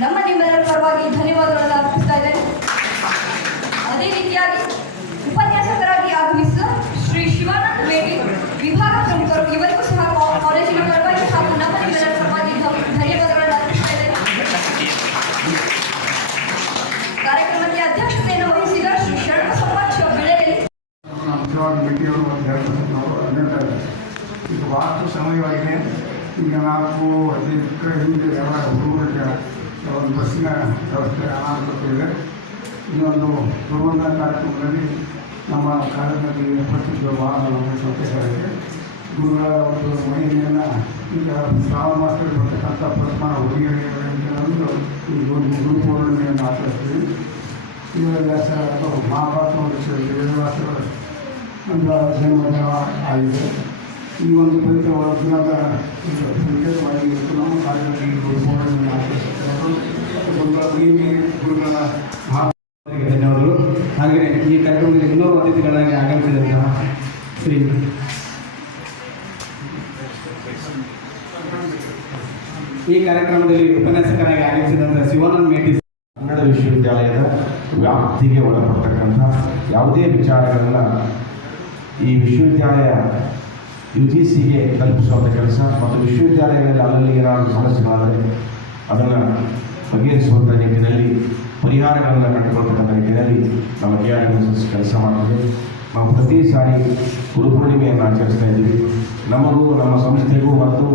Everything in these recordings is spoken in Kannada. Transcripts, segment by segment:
ನಮ್ಮ ನಿಮ್ಮೆಲ್ಲರ ಪರವಾಗಿ ಧನ್ಯವಾದಗಳನ್ನು ಅರ್ಪಿಸ್ತಾ ಇದ್ದೇನೆ ಅದೇ ರೀತಿಯಾಗಿ ಉಪನ್ಯಾಸಕರಾಗಿ ಆಗಮಿಸಿದ ಶ್ರೀ ಶಿವಾನಂದ ಮೇಟಿ ವಿಭಾಗ ಪ್ರಮುಖರು ಇವರಿಗೂ ಸಹ ಕಾಲೇಜಿನ ಪರವಾಗಿ ಹಾಗೂ ನಮ್ಮ ನಿಮ್ಮೆಲ್ಲರ ಪರವಾಗಿ ಧನ್ಯವಾದಗಳನ್ನು ಅರ್ಪಿಸ್ತಾ ಇದ್ದೇನೆ ಕಾರ್ಯಕ್ರಮಕ್ಕೆ ಅಧ್ಯಕ್ಷತೆಯನ್ನು ವಹಿಸಿದ ಶ್ರೀ ಶರಣ ಸಮಾಜ ಬೆಳೆಯಲ್ಲಿ ಈಗ ವಾಸ್ತು ಸಮಯವಾಗಿದೆ ಈಗ ನಾಲ್ಕು ಹದಿನೈದು ಎಕರೆ ಹಿಂದೆ ವ್ಯವಹಾರ ಹುಡುಗರಿಗೆ ಒಂದು ಬಸ್ಸಿನ ವ್ಯವಸ್ಥೆ ಅನಾನುಕೂಲತೆ ಇದೆ ಇನ್ನೊಂದು ಗುರುವಂತ ಕಾರ್ಯಕ್ರಮದಲ್ಲಿ ನಮ್ಮ ಕಾಲೇಜಿನಲ್ಲಿ ಏರ್ಪಡಿಸಿದ್ದು ಭಾಳ ನಮಗೆ ಸಂತೋಷವಾಗಿದೆ ಗುರುಗಳ ಒಂದು ಮಹಿಳೆಯನ್ನು ಈಗ ಶ್ರಾವಣ ಮಾಸದಲ್ಲಿ ಬರ್ತಕ್ಕಂಥ ಪ್ರಥಮ ಹುಡುಗಿಯರಿಗೆ ಒಂದು ಈ ಗುರು ಗುರು ಪೂರ್ಣಿಮೆಯನ್ನು ಆಚರಿಸ್ತೀವಿ. ಇವಾಗ ವ್ಯಾಸ ಅಥವಾ ಮಹಾಭಾರತ ವಿಷಯದಲ್ಲಿ ವೇದವ್ಯಾಸರ ಒಂದು ಜನ್ಮ ಆಗಿದೆ. ಈ ಒಂದು ಪವಿತ್ರವಾದ ದಿನದ ಒಂದು ಸಂಕೇತವಾಗಿ ಇವತ್ತು ನಮ್ಮ ಕಾಲೇಜಿನಲ್ಲಿ ಗುರುಪೂರ್ಣಿಮೆಯನ್ನು ಆಚರಿಸುತ್ತಿರೋದು ಧನ್ಯವಾದಗಳು. ಹಾಗೆಯೇ ಈ ಕಾರ್ಯಕ್ರಮದಲ್ಲಿ ಇನ್ನೂ ಅತಿಥಿಗಳಾಗಿ ಆಗಮಿಸಿದಂತಹ ಶ್ರೀ ಈ ಕಾರ್ಯಕ್ರಮದಲ್ಲಿ ಉಪನ್ಯಾಸಕರಾಗಿ ಆಗಮಿಸಿದಂತಹ ಶಿವಾನಂದ್ ಮೇಟಿ ಕನ್ನಡ ವಿಶ್ವವಿದ್ಯಾಲಯದ ವ್ಯಾಪ್ತಿಗೆ ಒಳಪಡ್ತಕ್ಕಂಥ ಯಾವುದೇ ವಿಚಾರಗಳನ್ನು ಈ ವಿಶ್ವವಿದ್ಯಾಲಯ ಯು ಜಿ ಸಿಗೆ ತಲುಪಿಸುವಂಥ ಕೆಲಸ ಮತ್ತು ವಿಶ್ವವಿದ್ಯಾಲಯಗಳಲ್ಲಿ ಅಲ್ಲಲ್ಲಿ ಏನಾದರೂ ಸಮಸ್ಯೆಗಳಾದರೆ ಅದನ್ನು ಬಗೆಹರಿಸುವಂಥ ನಿಟ್ಟಿನಲ್ಲಿ ಪರಿಹಾರಗಳನ್ನು ಕಂಡುಕೊಳ್ತಕ್ಕಂಥ ನಿಟ್ಟಿನಲ್ಲಿ ನಮ್ಮ ಕೆ ಕೆಲಸ ಮಾಡ್ತದೆ ನಾವು ಪ್ರತಿ ಸಾರಿ ಗುರುಪೂರ್ಣಿಮೆಯನ್ನು ಆಚರಿಸ್ತಾ ಇದ್ದೀವಿ. ನಮಗೂ, ನಮ್ಮ ಸಂಸ್ಥೆಗೂ ಮತ್ತು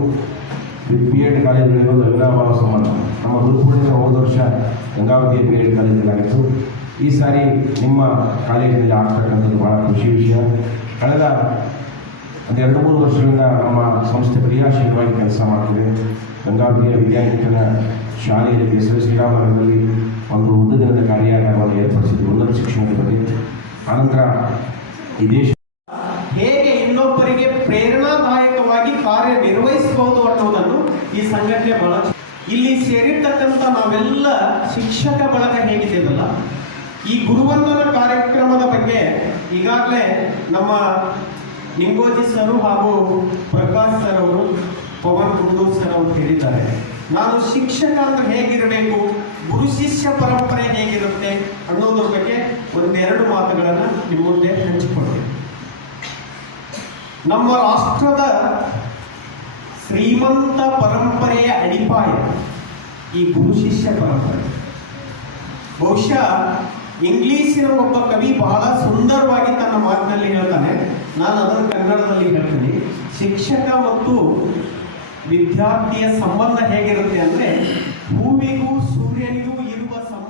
ಬಿ ಎಡ್ ಕಾಲೇಜುಗಳಿರೋದು ಅವಿನಾಭಾವ ಸಮಾನ ನಮ್ಮ ಗುರುಪೂರ್ಣಿಮೆ ಹೋದ ವರ್ಷ ಗಂಗಾವತಿ ಬಿ ಎಡ್ ಕಾಲೇಜಲ್ಲಾಗಿತ್ತು ಈ ಸಾರಿ ನಿಮ್ಮ ಕಾಲೇಜಿನಲ್ಲಿ ಆಗ್ತಕ್ಕಂಥದ್ದು ಭಾಳ ಖುಷಿ ವಿಷಯ. ಕಳೆದ ಒಂದು ಎರಡು ಮೂರು ವರ್ಷಗಳಿಂದ ನಮ್ಮ ಸಂಸ್ಥೆ ಕ್ರಿಯಾಶೀಲವಾಗಿ ಕೆಲಸ ಮಾಡ್ತಿದೆ. ಗಂಗಾವತಿಯ ವಿದ್ಯಾಪೀಠದ ಶಾಲೆಯಲ್ಲಿ ಹೆಸರು ಶ್ರೀರಾಮನಗರದಲ್ಲಿ ಒಂದು ಒಂದು ದಿನದ ಕಾರ್ಯಾಗಾರವನ್ನು ಏರ್ಪಡಿಸಿದ್ದು ಉನ್ನತ ಶಿಕ್ಷಣದ ಬಗ್ಗೆ. ಆನಂತರ ಈ ದೇಶ ಹೇಗೆ ಇನ್ನೊಬ್ಬರಿಗೆ ಪ್ರೇರಣಾದಾಯಕವಾಗಿ ಕಾರ್ಯನಿರ್ವಹಿಸಬಹುದು ಅನ್ನೋದನ್ನು ಈ ಸಂಘಟನೆ ಬಹಳ ಇಲ್ಲಿ ಸೇರಿರ್ತಕ್ಕಂಥ ನಾವೆಲ್ಲ ಶಿಕ್ಷಕ ಬಳಗ ಹೇಗಿದ್ದೇವಲ್ಲ, ಈ ಗುರುವಂದನ ಕಾರ್ಯಕ್ರಮದ ಬಗ್ಗೆ ಈಗಾಗಲೇ ನಮ್ಮ ನಿಂಗೋಜಿ ಸರ್ ಹಾಗೂ ಪ್ರಕಾಶ್ ಸರ್ ಅವರು ಪವನ್ ಕುಂದೂರ್ ಸರ್ ಅವರು ಹೇಳಿದ್ದಾರೆ, ನಾನು ಶಿಕ್ಷಕ ಅಂತ ಹೇಗಿರಬೇಕು? ಗುರು ಶಿಷ್ಯ ಪರಂಪರೆ ಹೇಗಿರುತ್ತೆ? ಅನ್ನೋದ್ರ ಬಗ್ಗೆ ಒಂದೆರಡು ಮಾತುಗಳನ್ನು ನಿಮ್ಮ ಮುಂದೆ ಹಂಚಿಕೊಳ್ಳಿ ನಮ್ಮ ರಾಷ್ಟ್ರದ ಶ್ರೀಮಂತ ಪರಂಪರೆಯ ಅಡಿಪಾಯ ಈ ಗುರು ಶಿಷ್ಯ ಪರಂಪರೆ. ಬಹುಶಃ ಇಂಗ್ಲಿಷಿನ ಒಬ್ಬ ಕವಿ ಬಹಳ ಸುಂದರವಾಗಿ ತನ್ನ ಮಾತಿನಲ್ಲಿ ಹೇಳ್ತಾನೆ. ನಾನು ಅದನ್ನು ಕನ್ನಡದಲ್ಲಿ ಹೇಳ್ತೀನಿ. ಶಿಕ್ಷಕ ಮತ್ತು ವಿದ್ಯಾರ್ಥಿಯ ಸಂಬಂಧ ಹೇಗಿರುತ್ತೆ ಅಂದ್ರೆ ಭೂಮಿಗೂ ಸೂರ್ಯನಿಗೂ ಇರುವ ಸಂಬಂಧ